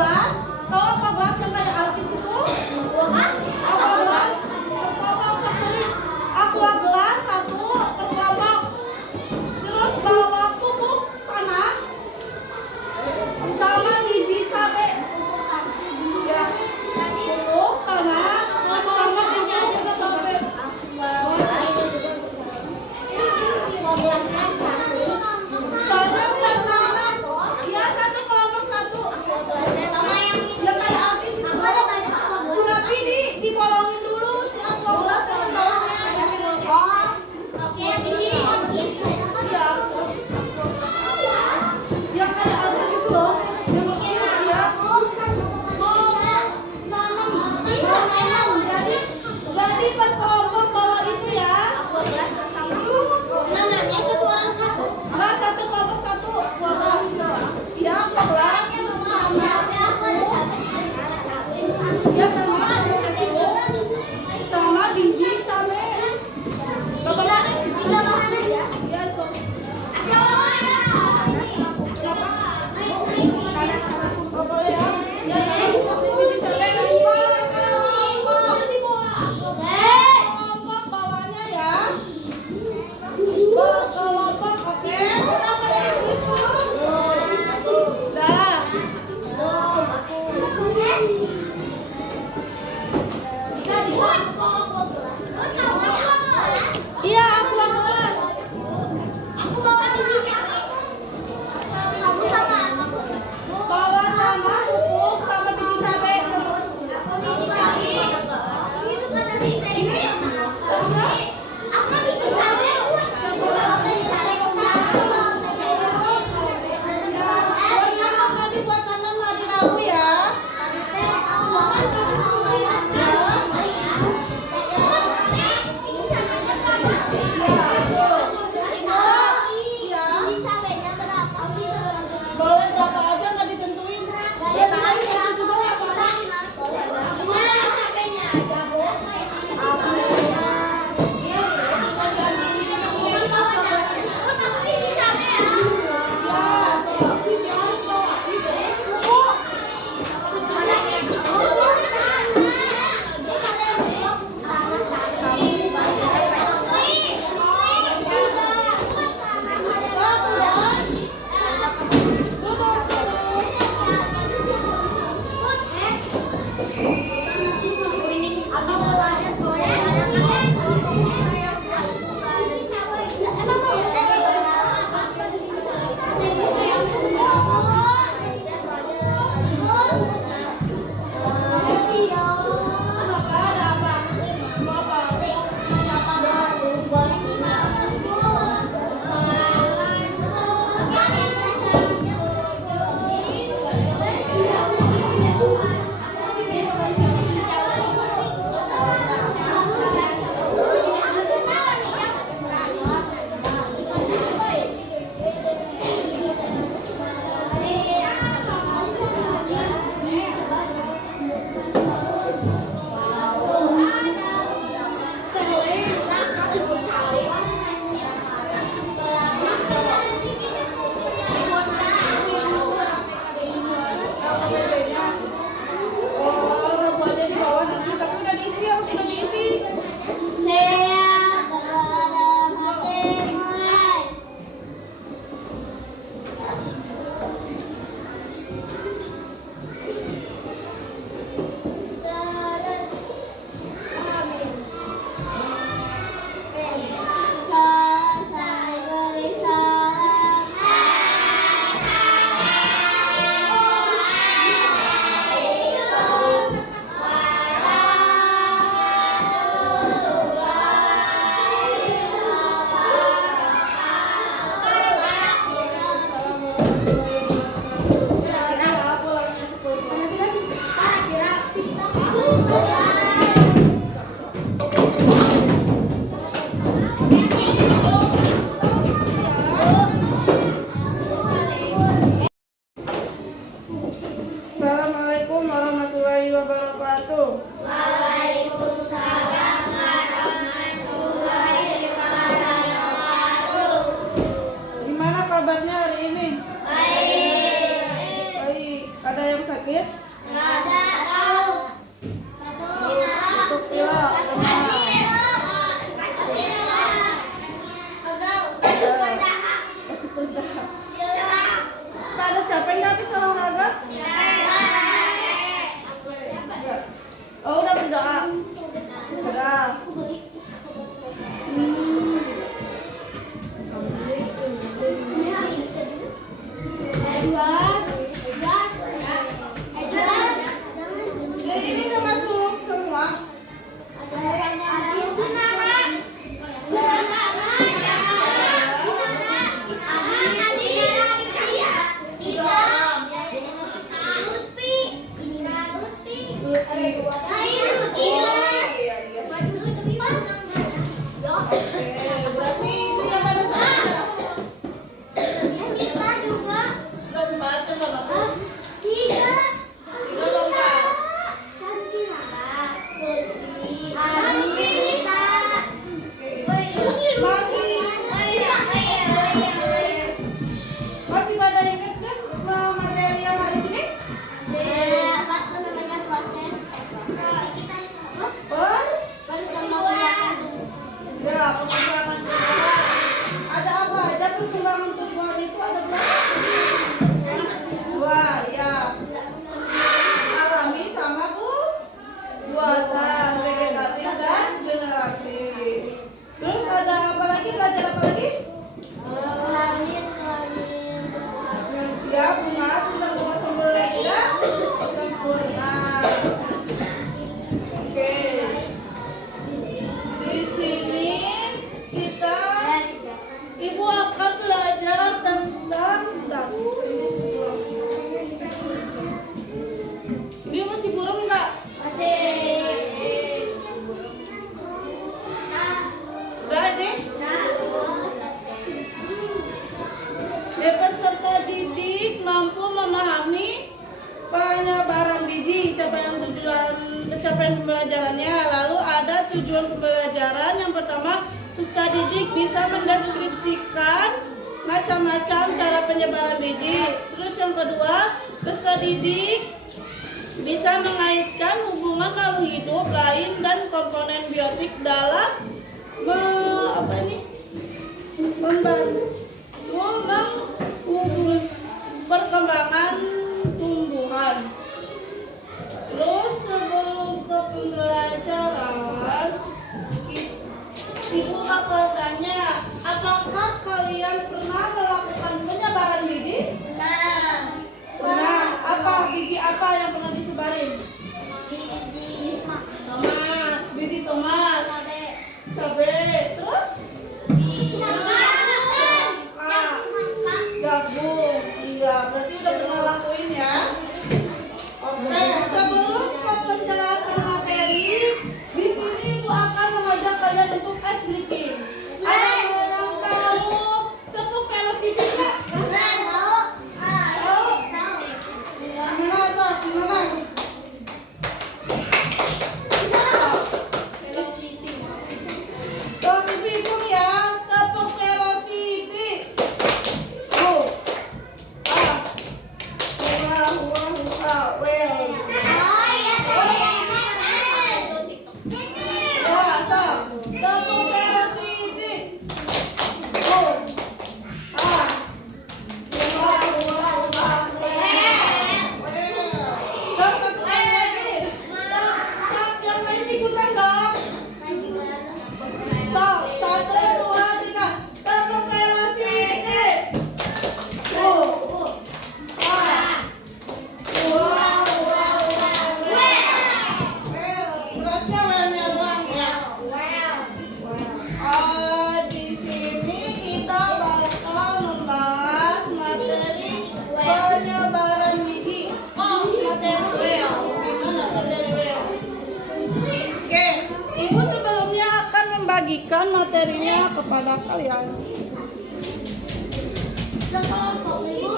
gelas. Tahu apa gelas yang kayak artis itu? Aqua gelas. Pertama saya tulis aqua gelas 1 pertama. Terus bawa pupuk tanah sama biji cabai. Ya, pupuk tanah sama biji cabai. Tanam dan tanam. Ya, 1 kelompok 1. Yang kayak artis itu. Tapi dibolongin dulu si aqua gelas ke bawahnya. Iya. Yang kayak artis itu loh. Yang kecil dia mau nanam. Jadi per kelompok bawa itu ya. Nanamnya 1 orang 1. Nah, 1 kelompok 1. Ya, sebelah. Ya, sama biji cabai. Ya, itu. Oh, boleh ya? Ya, biji cabai kelompok bawahnya ya. Kelompok, oke. Dah. Iya, aku gelas. Bawa tanah, pupuk, sama biji cabai. Nanti buat tanam hari Rabu ya. Boleh berapa aja nggak ditentuin. Itu juga nggak apa-apa. kabarnya hari ini? Baik. Baik. Ada yang sakit? Untuk pilot. Pada capek nggak bisa olahraga? Oh, udah berdoa. Udah. Jadi ini nggak masuk semua. Berarti itu yang pada saat lomba tuh nggak masuk. Tiga lomba. Masih pada ingat kan materi yang hari ini? Ya, perkembangan tumbuhan. Ada apa aja perkembangan tumbuhan itu ada berapa? Dua, ya. Alami sama buatan, vegetatif dan generatif. Terus ada apa lagi? Belajar apa lagi? Ya, bunga tentang bunga sempurna tidak sempurna. Oke. Di sini kita Ibu akan belajar tentang ini masih buram nggak? Udah ini? Peserta didik mampu memahami penyebaran biji, capaian pembelajarannya. Lalu ada tujuan pembelajaran. Yang pertama, peserta didik bisa mendeskripsikan macam-macam cara penyebaran biji. Terus yang kedua, peserta didik bisa mengaitkan hubungan makhluk hidup lain dan komponen biotik dalam membantu perkembangan tumbuhan. Terus sebelum ke pembelajaran, Ibu bakal tanya, apakah kalian pernah melakukan penyebaran biji? Pernah. Apa biji apa yang pernah disebarin? Biji tomat, cabai, terus jagung. Iya, berarti udah pernah lakuin ya. Oke, sebelum ke penjelasan materi, di sini Ibu akan mengajak kalian untuk ice breaking. Ada yang tahu tepuk velocity nggak? Tahu? Gimana, Sob? Gimana? Tolong Ibu hitung ya, tepuk velocity. Bagikan materinya kepada kalian. Sekelompok Ibu.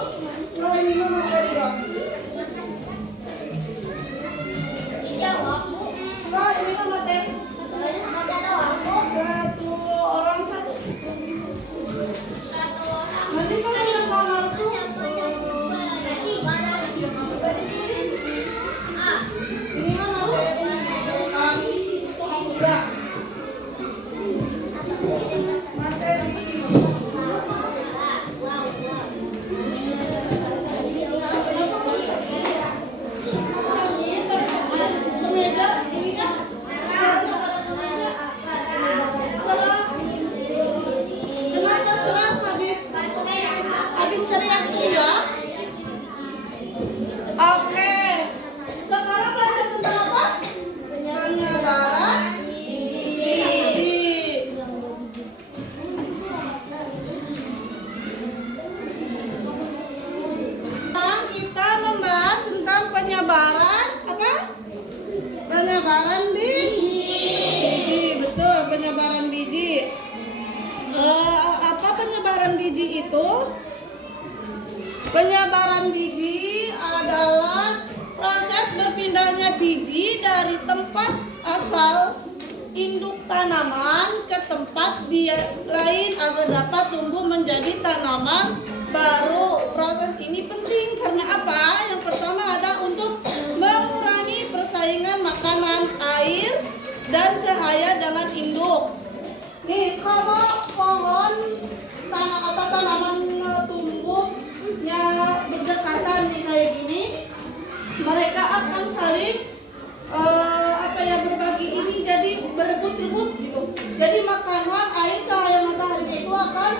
Oh, ini mah materi dong. Dijawab, Bu. Oh, ini mah materi. Satu orang satu. Nanti kalau yang mau masuk, penyebaran biji itu? Penyebaran biji adalah proses berpindahnya biji dari tempat asal induk tanaman ke tempat lain agar dapat tumbuh menjadi tanaman baru. Proses ini penting karena apa? Yang pertama ada untuk mengurangi persaingan makanan, air, dan cahaya dengan induk. Nih, kalau pohon atau tanaman tumbuhnya berdekatan kayak gini, mereka akan saling berbagi ini, jadi berebut-rebut gitu. Jadi makanan, air, cahaya matahari itu akan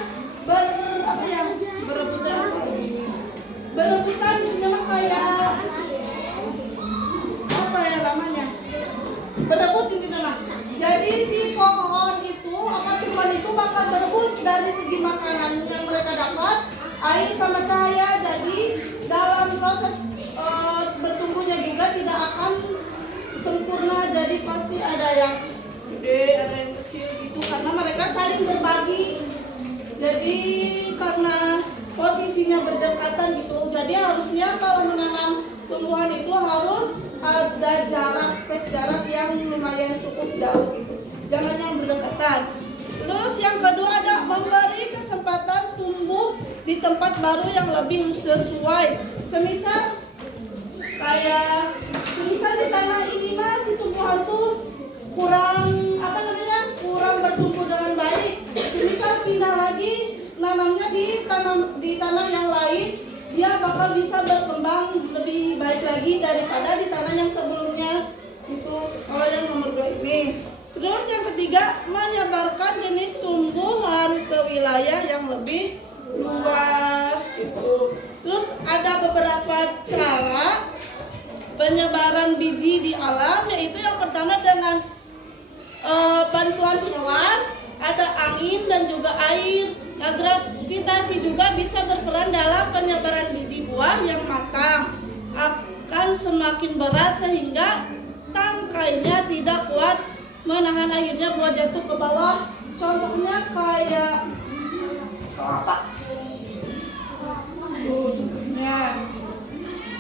berebutan sebenarnya kayak namanya berebut intinya lah. Jadi si pohon itu tumbuhan itu bakal berebut dari segi makanan yang mereka dapat, air sama cahaya. Jadi dalam proses bertumbuhnya juga tidak akan sempurna, jadi pasti ada yang gede, ada yang kecil gitu karena mereka saling berbagi. Jadi karena posisinya berdekatan gitu, jadi harusnya kalau menanam tumbuhan itu harus ada space jarak yang lumayan cukup jauh gitu, jangan yang berdekatan. Terus yang kedua ada memberi kesempatan tumbuh di tempat baru yang lebih sesuai. Semisal di tanah ini mah si tumbuhan tuh kurang bertumbuh dengan baik. Semisal pindah lagi nanamnya di tanah yang lain, dia bakal bisa berkembang lebih baik lagi daripada di tanah yang sebelumnya. Itu kalau yang nomor 2 ini. Terus yang ketiga, menyebarkan jenis tumbuhan ke wilayah yang lebih luas gitu. Terus ada beberapa cara penyebaran biji di alam, yaitu yang pertama dengan bantuan hewan, ada angin dan juga air. Nah, gravitasi juga bisa berperan dalam penyebaran biji buah yang matang. Akan semakin berat sehingga tangkainya tidak kuat menahan airnya buat jatuh ke bawah. Contohnya kayak kelapa. Contohnya.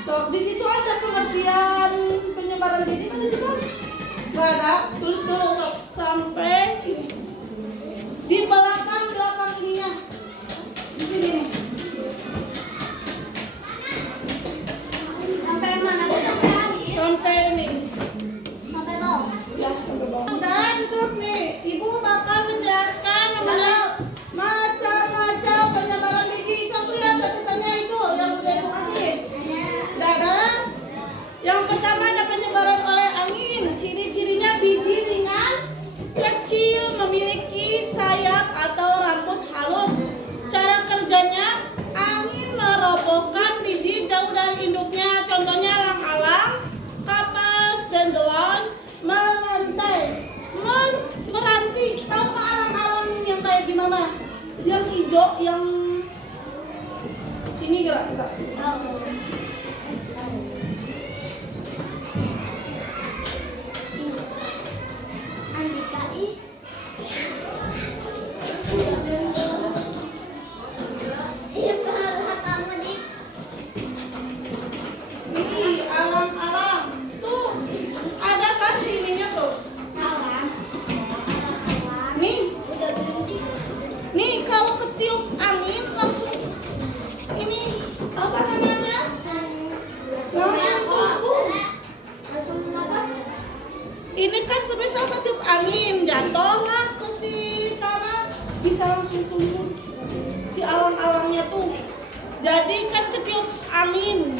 So, di situ ada pengertian penyebaran biji kan di situ? Nggak ada. Tulis dulu sampai ini. Di belakang ininya. Di sini nih. Sampai mana? Sampai ini. Sampai bawah. Ya, sampai bawah. Udah duduk nih. Ibu bakal menjelaskan mengenai macam-macam penyebaran biji. Sok lihat catatannya itu yang udah dikasih. Ada. Yang pertama ada penyebaran oleh angin. Ciri-cirinya biji ringan, kecil, memiliki sayap atau rambut halus. Cara kerjanya, angin merobohkan biji jauh dari induknya. Contohnya alang-alang, kapas, dan delon meranti. Tahu nggak alang-alang yang kayak gimana? Yang hijau, yang ini gerak. Alang-alang tuh ada kan ininya tuh. Nih kalau ketiup angin langsung ini apa namanya? Ini kan semisal ketiup angin jatuhlah ke si tanah, bisa langsung tumbuh si alang-alangnya tuh. Jadi kan ketiup angin.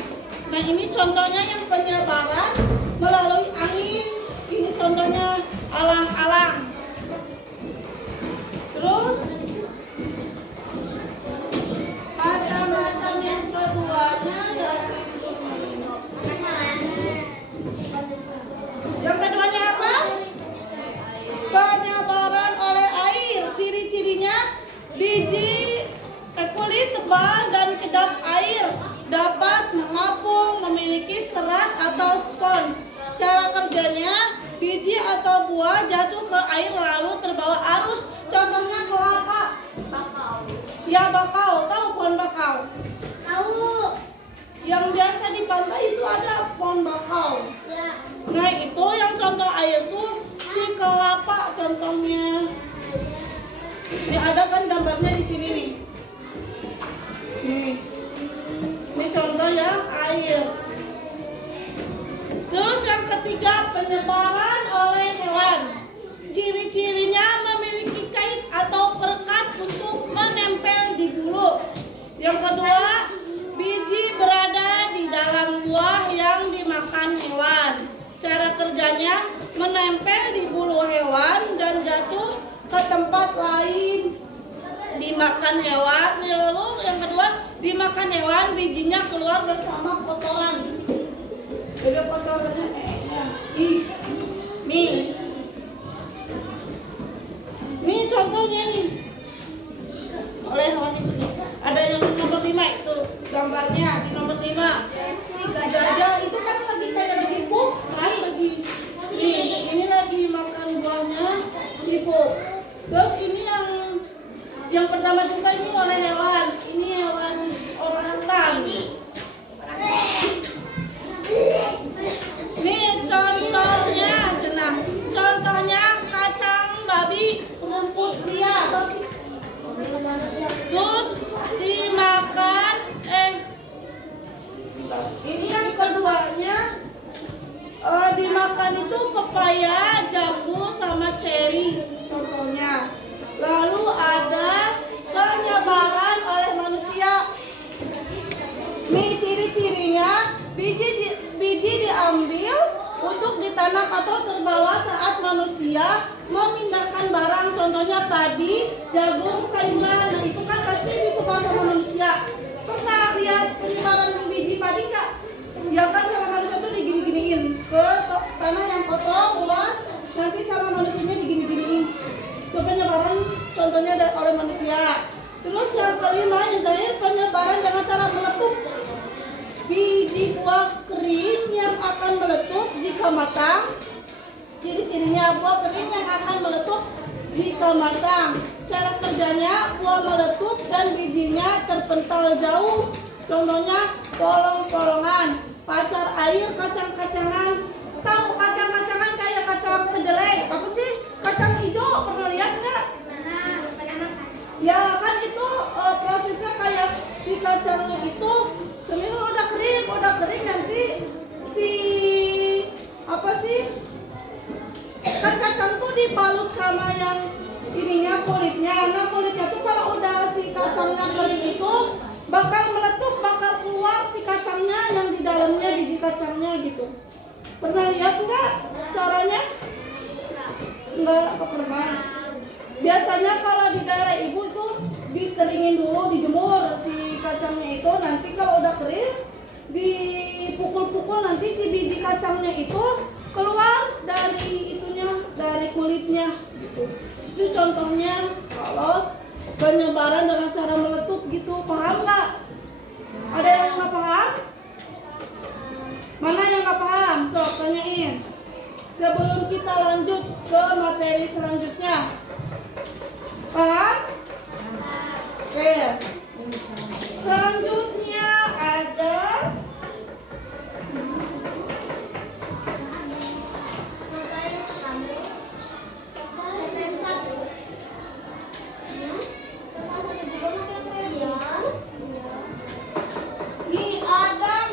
Nah ini contohnya yang penyebaran melalui angin. Ini contohnya alang-alang. Terus ada macam yang keduanya yaitu yang keduanya apa? Penyebaran oleh air. Ciri-cirinya biji kulit tebal dan kedap air, dapat mengapung, memiliki serat atau spons. Cara kerjanya, biji atau buah jatuh ke air lalu terbawa arus. Contohnya kelapa. Ya bakau, tahu pohon bakau? Tahu. Yang biasa di pantai itu ada pohon bakau. Ya. Nah itu yang contoh air tuh si kelapa contohnya. Ini ada kan gambarnya di sini nih. Nih, ini contoh yang air. Terus yang ketiga penyebaran oleh hewan. Ciri-cirinya memiliki kait atau perekat untuk menempel di bulu. Yang kedua, biji berada di dalam buah yang dimakan hewan. Cara kerjanya menempel di bulu hewan dan jatuh ke tempat lain. Dimakan hewan. Lalu yang kedua, dimakan hewan, bijinya keluar bersama kotoran. Jadi kotorannya nih. Ini contohnya nih. Oleh hewan itu nih. Ada yang nomor 5 itu gambarnya di nomor 5. Gajah itu kan lagi kayak lagi pup, kan lagi. Nih, ini lagi makan buahnya di pup. Terus ini yang pertama juga ini oleh hewan. Ini hewan orangutan. Nih contohnya kacang babi rumput liar. Terus dimakan ini yang keduanya dimakan itu pepaya, jambu sama ceri contohnya. Lalu ada penyebaran oleh manusia. Nih ciri-cirinya biji diambil untuk ditanam atau terbawa saat manusia memindahkan barang, contohnya padi, jagung, sayuran. Nah itu kan pasti disebar sama manusia. Pernah lihat penyebaran biji padi nggak? Ya kan sama manusia tuh digini-giniin ke tanah yang kosong, luas, nanti sama manusianya digini-giniin. Itu penyebaran contohnya oleh manusia. Terus yang kelima, yang terakhir penyebaran dengan cara meletup. Biji buah kering yang akan meletup jika matang. Ciri-cirinya buah kering yang akan meletup jika matang. Cara kerjanya buah meletup dan bijinya terpental jauh. Contohnya polong-polongan, pacar air, kacang-kacangan. Tahu kacang-kacangan kayak kacang kedelai? Apa sih? Kacang hijau, pernah lihat nggak? Ya kan itu prosesnya kayak si kacang itu seminggu udah kering nanti si apa sih? Kan kacang tuh dibalut sama yang ininya kulitnya. Nah kulitnya tuh kalau udah si kacangnya kering itu bakal meletup, bakal keluar si kacangnya yang di dalamnya biji kacangnya gitu. Pernah lihat nggak caranya? Enggak, apa pernah? Biasanya kalau di daerah ibu itu dikeringin dulu, dijemur si kacangnya itu. Nanti kalau udah kering, dipukul-pukul nanti si biji kacangnya itu keluar dari itunya, dari kulitnya gitu. Itu contohnya kalau penyebaran dengan cara meletup gitu. Paham nggak? Ada yang nggak paham? Mana yang nggak paham? So, tanyain. Sebelum kita lanjut ke materi selanjutnya. Paham? Oke. Selanjutnya ada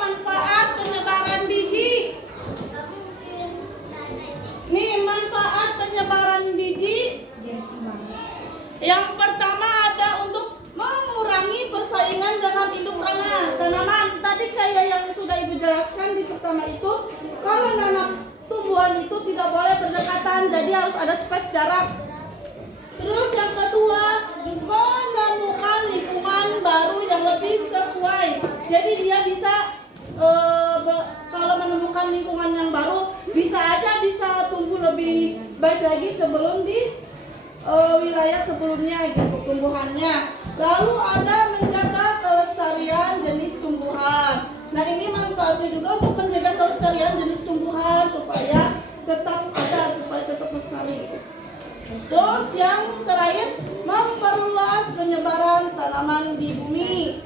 manfaat penyebaran biji. Manfaat penyebaran biji. Yang pertama ada untuk mengurangi persaingan dengan induk tanaman. Tadi kayak yang sudah ibu jelaskan di pertama itu, kalau nanam tumbuhan itu tidak boleh berdekatan, jadi harus ada space jarak. Terus yang kedua, menemukan lingkungan baru yang lebih sesuai. Jadi dia bisa kalau menemukan lingkungan yang baru, bisa tumbuh lebih baik lagi sebelum di wilayah sebelumnya gitu tumbuhannya. Lalu ada menjaga kelestarian jenis tumbuhan. Nah ini manfaatnya juga untuk menjaga kelestarian jenis tumbuhan supaya tetap ada, supaya tetap lestari. Terus yang terakhir memperluas penyebaran tanaman di bumi.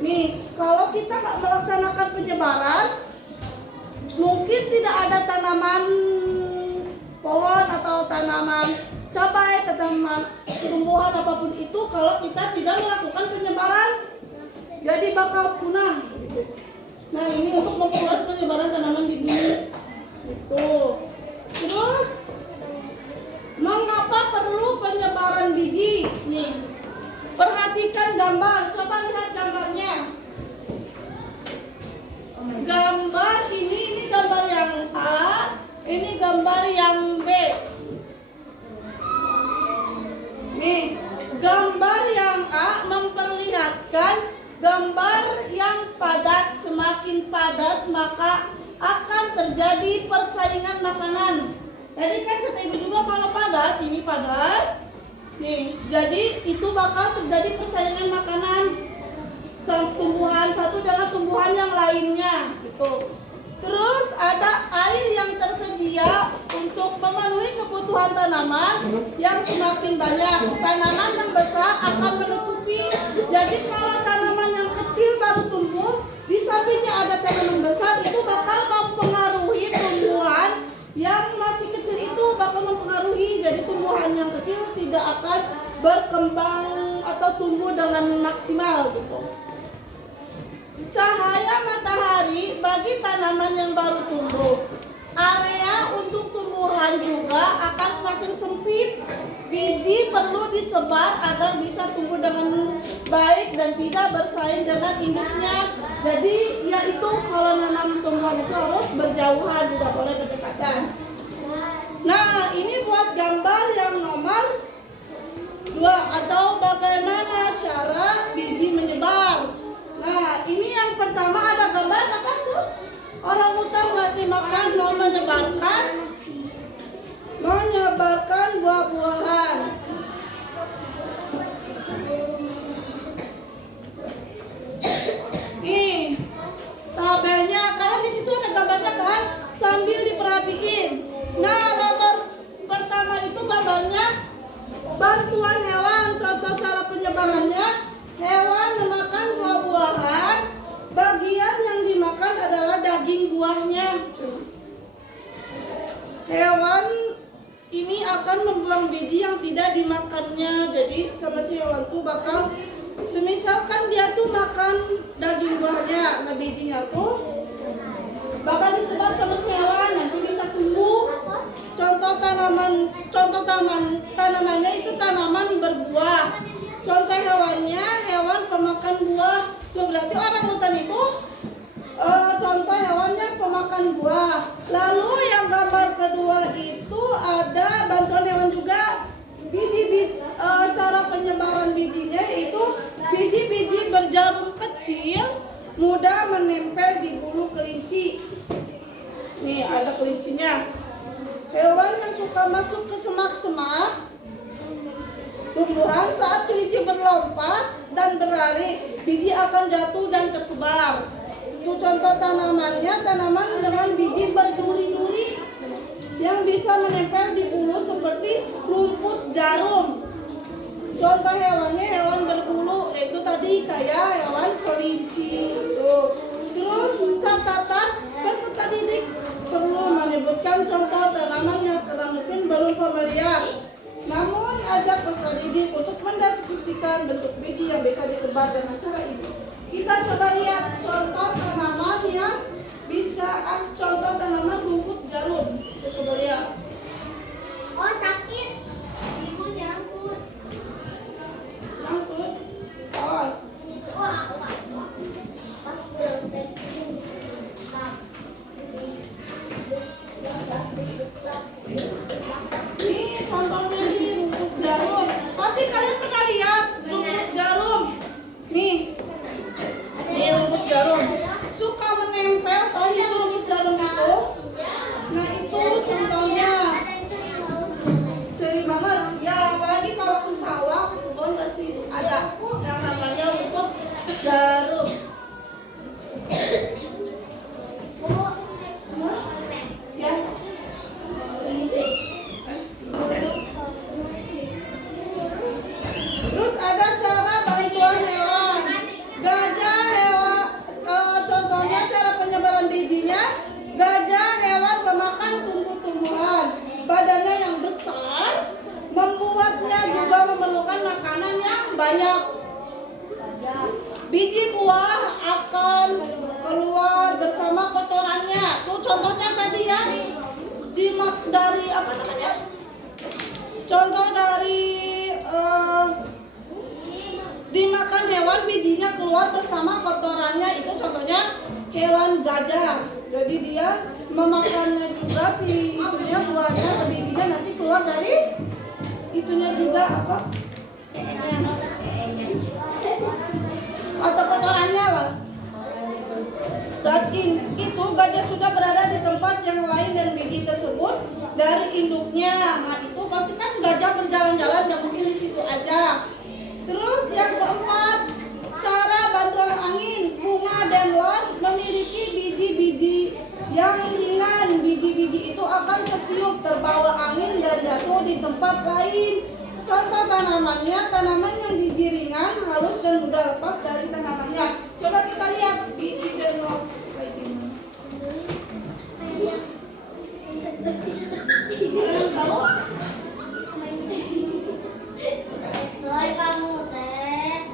Nih, kalau kita nggak melaksanakan penyebaran, mungkin tidak ada tanaman pohon atau tanaman cabai, tanaman tumbuhan apapun itu kalau kita tidak melakukan penyebaran. Jadi bakal punah. Nah, ini untuk memperluas penyebaran tanaman di bumi. Itu. Terus, mengapa perlu penyebaran biji? Nih, perhatikan gambar. Coba lihat gambarnya. Gambar ini gambar yang A, ini gambar yang B. Nih, gambar yang A memperlihatkan gambar yang padat. Semakin padat maka akan terjadi persaingan makanan. Jadi kan kata ibu juga kalau padat, ini padat. Nih, jadi itu bakal terjadi persaingan makanan tumbuhan satu dengan tumbuhan yang lainnya gitu. Terus ada air yang tersedia untuk memenuhi kebutuhan tanaman yang semakin banyak. Tanaman yang besar akan menutupi. Jadi kalau tanaman yang kecil baru tumbuh, di sampingnya ada tanaman besar, itu bakal mempengaruhi tumbuhan yang masih kecil, itu bakal mempengaruhi. Jadi tumbuhan yang kecil tidak akan berkembang atau tumbuh dengan maksimal gitu. Cahaya matahari bagi tanaman yang baru tumbuh. Area untuk tumbuhan juga akan semakin sempit. Biji perlu disebar agar bisa tumbuh dengan baik dan tidak bersaing dengan induknya. Jadi yaitu kalau nanam tumbuhan itu harus berjauhan, tidak boleh berdekatan. Nah, ini buat gambar yang nomor 2, atau bagaimana cara biji menyebar. Nah, ini yang pertama ada gambar apa tuh? Orang utan lagi makan mau menyebarkan buah-buahan. Nih, tabelnya, karena di situ ada gambarnya kan, sambil diperhatiin. Nah, nomor pertama itu gambarnya bantuan hewan. Contoh cara penyebarannya, hewan memakan buah-buahan, bagian yang dimakan adalah daging buahnya. Hewan ini akan membuang biji yang tidak dimakannya. Jadi sama si hewan tuh bakal, semisalkan dia tuh makan daging buahnya, nah bijinya tuh bakal disebar sama si hewan, nanti bisa tumbuh. Contoh tanamannya itu tanaman berbuah. Contoh hewannya hewan pemakan buah. Tuh berarti orang hutan itu contoh hewannya pemakan buah. Lalu yang gambar kedua itu ada bantuan hewan juga. Cara penyebaran bijinya itu biji-biji berjarum kecil, mudah menempel di bulu kelinci. Nih ada kelincinya. Hewan yang suka masuk ke semak-semak tumbuhan, saat kelinci berlompat dan berlari, biji akan jatuh dan tersebar. Itu contoh tanamannya, tanaman dengan biji berduri-duri yang bisa menempel di bulu seperti rumput jarum. Contoh hewannya hewan berbulu, itu tadi kayak hewan kelinci. Tuh. Terus catatan peserta didik perlu menyebutkan contoh tanamannya karena mungkin belum familiar. Namun ajak peserta didik untuk mendeskripsikan bentuk biji yang bisa disebar dengan cara ini. Kita coba lihat contoh tanaman yang bisa, contoh tanaman rumput jarum. Kita coba lihat. Oh, sakit. Ibu nyangkut. Nyangkut. Awas. Wah. Pas pulang dari Ini contohnya di rumput jarum. Pasti kalian pernah lihat rumput jarum. Nih rumput jarum. dari apa namanya? Contoh dari dimakan hewan bijinya keluar bersama kotorannya, itu contohnya hewan gajah. Jadi dia memakannya juga si itunya buahnya atau bijinya nanti keluar dari itunya juga apa? Atau kotorannya lah. Saat itu gajah sudah berada di tempat yang lain dan biji tersebut dari induknya. Nah itu pasti kan gajah berjalan-jalan, yang mungkin di situ aja. Terus yang keempat, cara bantuan angin. Bunga demlon memiliki biji-biji yang ringan. Biji-biji itu akan tertiup, terbawa angin dan jatuh di tempat lain. Contoh tanamannya, tanaman yang biji ringan, halus dan mudah lepas dari tanamannya. Coba kita lihat biji demlon. Tahu? Soalnya kamu teh.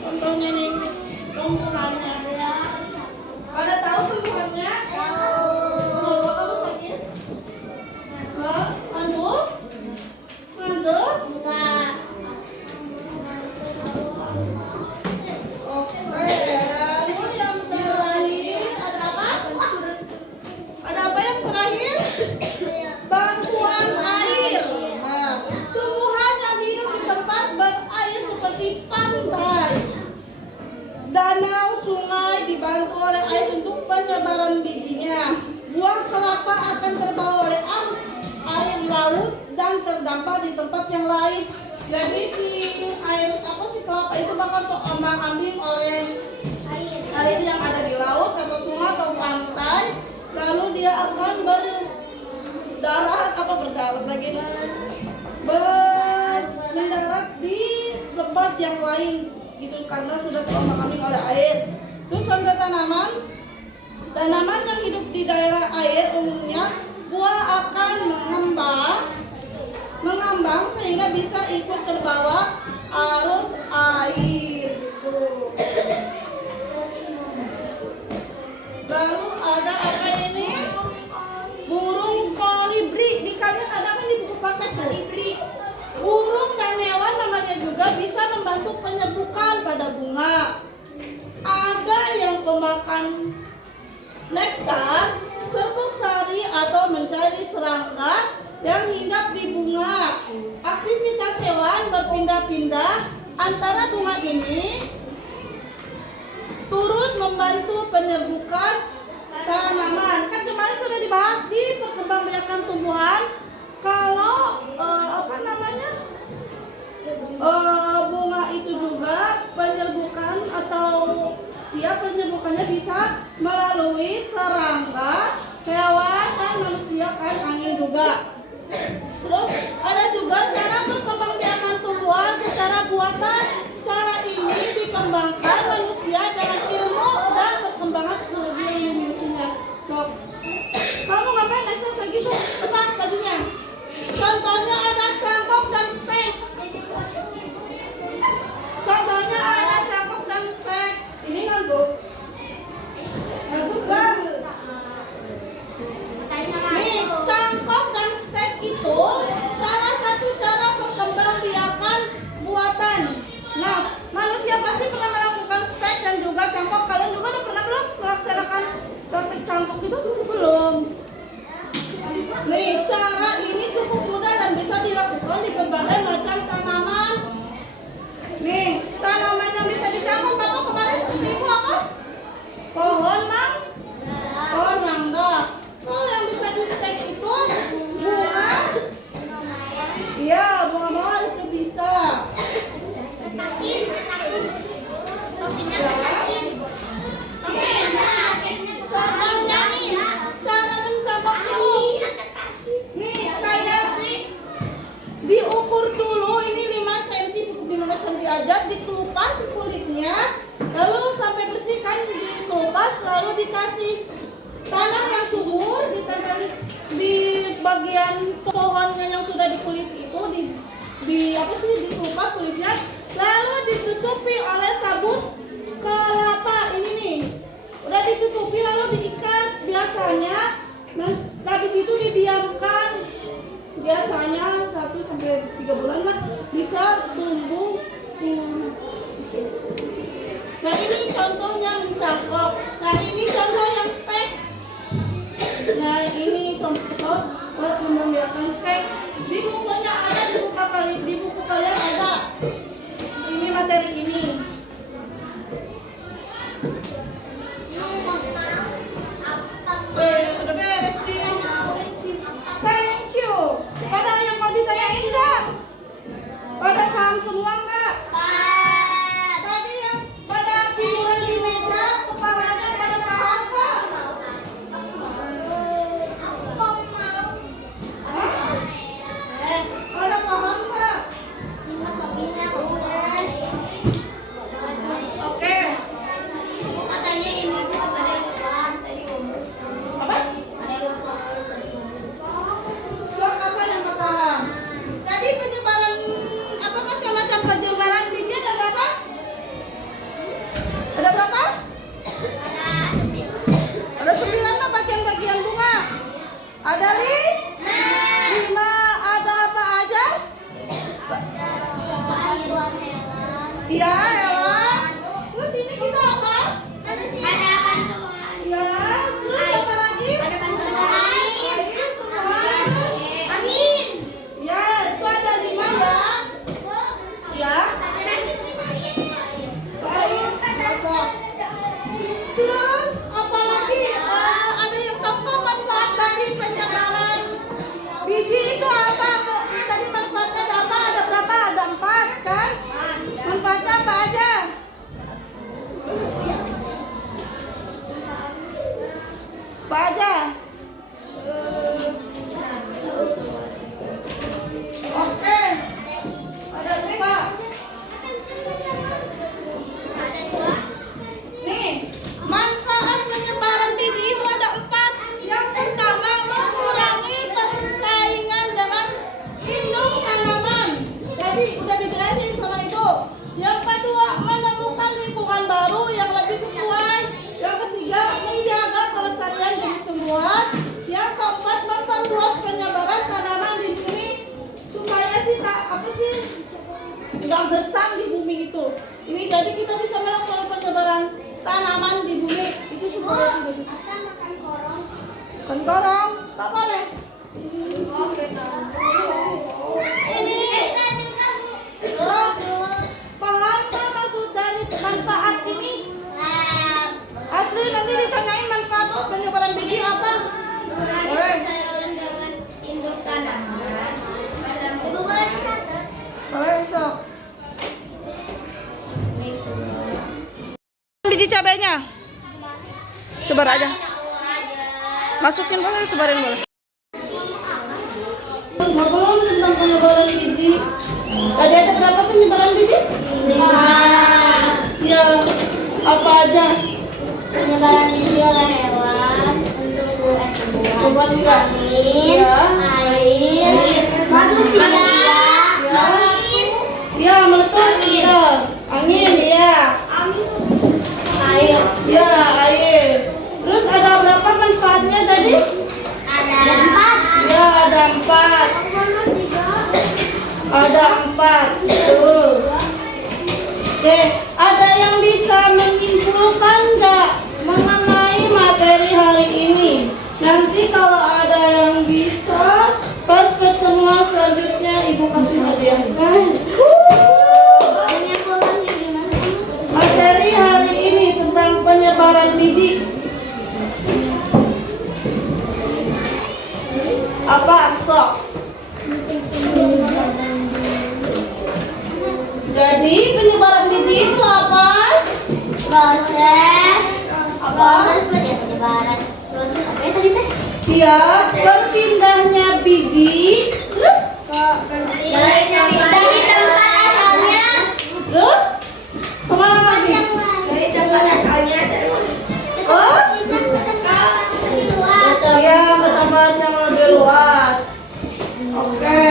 Contohnya nih, tumbuhannya. Pada tahu tumbuhannya? Kalau kamu sakit? Ngantuk? Ngantuk? Oke, lalu yang terakhir ada apa? Ada apa yang terakhir? Bantuan air. Nah, tumbuhan yang hidup di tempat berair seperti pantai, danau, sungai dibantu oleh air untuk penyebaran bijinya. Buah kelapa akan terbawa oleh arus air laut dan terdampar di tempat yang lain. Jadi si air apa si kelapa itu bakal terombang-ambing oleh air yang ada di laut atau sungai atau pantai. Lalu dia akan mendarat di tempat yang lain gitu karena sudah terombang-ambing oleh air. Terus contoh tanaman yang hidup di daerah air umumnya buah akan mengambang sehingga bisa ikut terbawa arus air gitu. Lalu ada apa ini? Burung kolibri. Di kalian ada kan di buku paket tuh? Burung dan hewan namanya juga bisa membantu penyerbukan pada bunga. Ada yang pemakan nektar, serbuk sari atau mencari serangga yang hinggap di bunga. Aktivitas hewan berpindah-pindah antara bunga ini turut membantu penyerbukan tanaman. Kan kemarin sudah dibahas di perkembangbiakan tumbuhan. Kalau bunga itu juga penyerbukan atau penyerbukannya bisa melalui serangga, hewan dan manusia kan angin juga. Terus ada juga cara perkembangbiakan tumbuhan secara buatan. Cara ini dikembangkan manusia dengan ilmu dan perkembangan teknologi yang dimilikinya. Sok, kamu ngapain aja kayak gitu? Lepas bajunya. Contohnya ada cangkok dan stek. Contohnya ada cangkok dan stek. Ini ngantuk. Ngantuk kan? Nih, cangkok dan stek itu salah satu cara perkembangbiakan buatan. Nah, manusia pasti pernah melakukan stek dan juga cangkok. Kalian juga udah pernah belum melaksanakan praktek cangkok itu? Belum. Nih, cara ini cukup mudah dan bisa dilakukan di berbagai macam tanaman. Nih, tanaman yang bisa dicangkok apa kemarin seperti itu apa? Pohon mangga. Kalau yang bisa di stek itu kulit itu di apa sih, dikupas kulitnya, lalu ditutupi oleh sabut kelapa ini nih. Udah ditutupi lalu diikat biasanya. Nah, habis itu didiamkan biasanya 1 sampai 3 bulan lah, bisa tumbuh. Nah ini contohnya mencangkok. Nah ini contoh yang stek. Nah ini contoh buat membiarkan stek. Di bukunya ada, di buku kalian ada. Ini materi ini. Udah beres nih. Thank you. Pada yang mau ditanyain enggak? Pada paham semua enggak? Tadi yang pada tiduran di meja, kepalanya pada paham enggak? Pada paham enggak? Oke. Apa? Sok apa yang enggak paham? Tadi penyebaran apa macam-macam penyebaran biji ada berapa? Ada berapa? Ada 9 lah bagian-bagian bunga. Ada 5. Ada apa aja? Iya, hewan. Terus ini kita apa? Ya, terus apa lagi? Air, tumbuhan. Ya, itu ada 5 ya. Ya. Baik, masuk. Terus apalagi ada yang tahu nggak manfaat dari penyebaran biji itu apa? Tadi manfaatnya ada apa? Ada berapa? Ada 4 kan? Manfaatnya apa aja? Apa aja? Oke. Ada lupa. Nih, manfaat penyebaran biji itu ada 4. Yang pertama, mengurangi persaingan dengan induk tanaman. Jadi udah dijelasin sama itu. Yang kedua, menemukan lingkungan baru yang lebih sesuai. Yang ketiga, menjaga kelestarian jenis tumbuhan. Yang keempat, memperluas penyebaran tanaman di bumi supaya nggak gersang di bumi itu. Ini jadi kita bisa melakukan penyebaran tanaman di bumi itu supaya tidak bisa. Makan korong, tak boleh. Ini paham nggak maksud dari manfaat ini? Asli nanti ditanyain manfaat penyebaran biji apa? Boleh sok. Biji cabenya sebar aja, masukin boleh, sebarin boleh. Ngobrol tentang penyebaran biji. Tadi ada berapa penyebaran biji? 5. Ya, apa aja? Penyebaran biji oleh hewan untuk tumbuhan juga. Ya. Air, manusia, Ya. Ya, meletus kita. Angin, ya. air. Ya, air. Terus ada berapa manfaatnya tadi? Ada 4. Ya, ada 4. Ada 4. Tuh. Oke, ada yang bisa menyimpulkan nggak mengenai materi hari ini? Nanti kalau ada yang bisa, pas pertemuan selanjutnya Ibu kasih hadiah. Materi hari ini tentang penyebaran biji. Apa? Sok. Jadi penyebaran biji itu apa? Proses Apa? penyebaran. Proses apa ya tadi teh? Ya, berpindahnya biji. Terus? Dari tempat asalnya. Terus? Kemana lagi? Dari tempat asalnya. Oh? Ya, ke tempat yang lebih luas. Oke.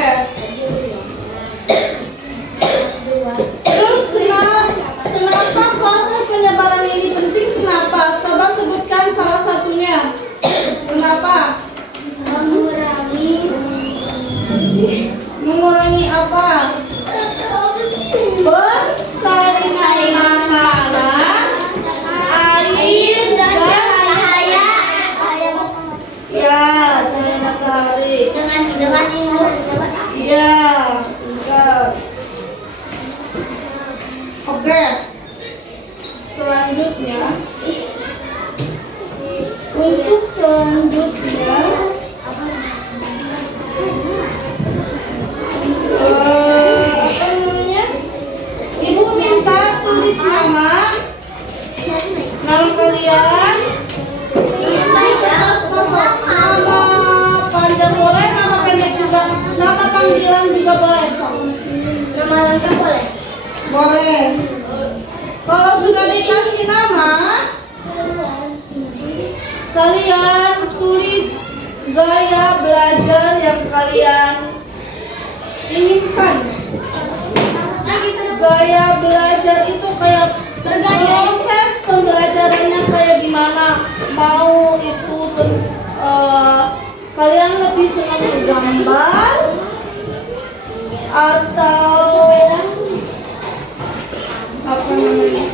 Boleh. Kalau sudah dikasih nama, kalian tulis gaya belajar yang kalian inginkan. Gaya belajar itu kayak proses pembelajarannya kayak gimana. Mau itu kalian lebih senang menggambar atau apa namanya?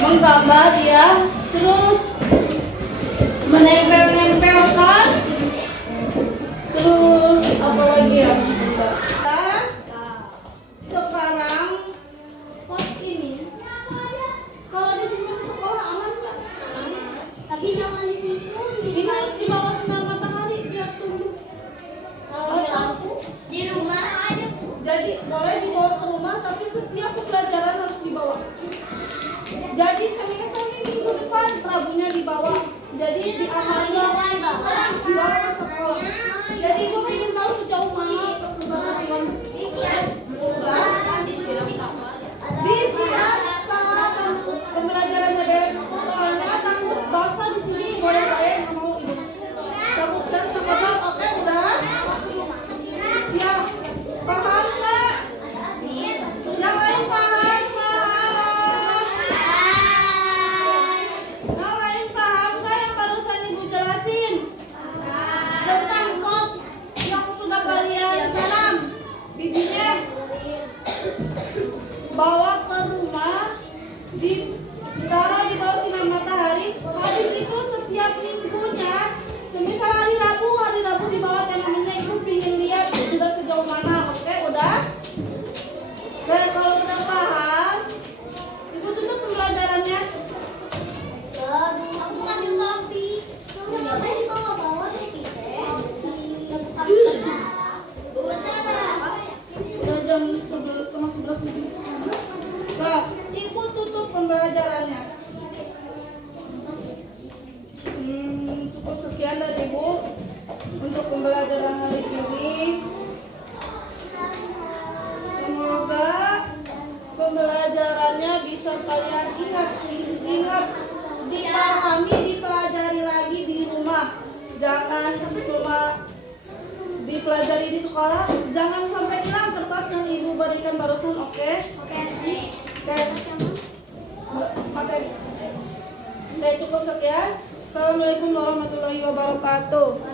Menggambar ya, terus menempel-nempelkan, terus apa lagi ya? Nah, sekarang pot ini kalau disimpan di sekolah aman nggak? Tapi jangan di sini. Ini harus di bawah sinar matahari biar tumbuh. Di rumah aja, Bu. Jadi boleh dibawa ke rumah, tapi setiap pembelajaran harus dibawa. Jadi Senin minggu depan Rabunya dibawa. Jadi diamali dibawa ke sekolah. Jadi ibu ingin tahu sejauh mana perkembangan disiap setelah pembelajarannya beres. Soalnya takut basah di sini goyang-goyang nggak mau ibu. Takut dan takut. Oke udah. Ya paham nggak? Yang lain paham nggak? Yang lain paham nggak yang barusan ibu jelasin tentang pot yang sudah kalian tanam bijinya? Bawa ke rumah, ditaruh di bawah sinar matahari. Habis itu setiap minggunya, semisal hari Rabu dibawa tanamannya. Ibu pingin lihat sudah sejauh mana. Oke udah? Dan kalau udah paham, ibu tutup pembelajarannya. Aku ngambil kopi. Kamu ngapain dibawa-bawa deh kita? Udah jam 11 lebih. Nah, ibu tutup pembelajarannya. Cukup sekian dari ibu untuk pembelajaran hari ini. Semoga pembelajarannya bisa kalian ingat, dipahami, dipelajari lagi di rumah. Jangan cuma dipelajari di sekolah. Jangan sampai hilang kertas yang ibu berikan barusan. Oke? Oke, cukup sekian. Assalamualaikum warahmatullahi wabarakatuh.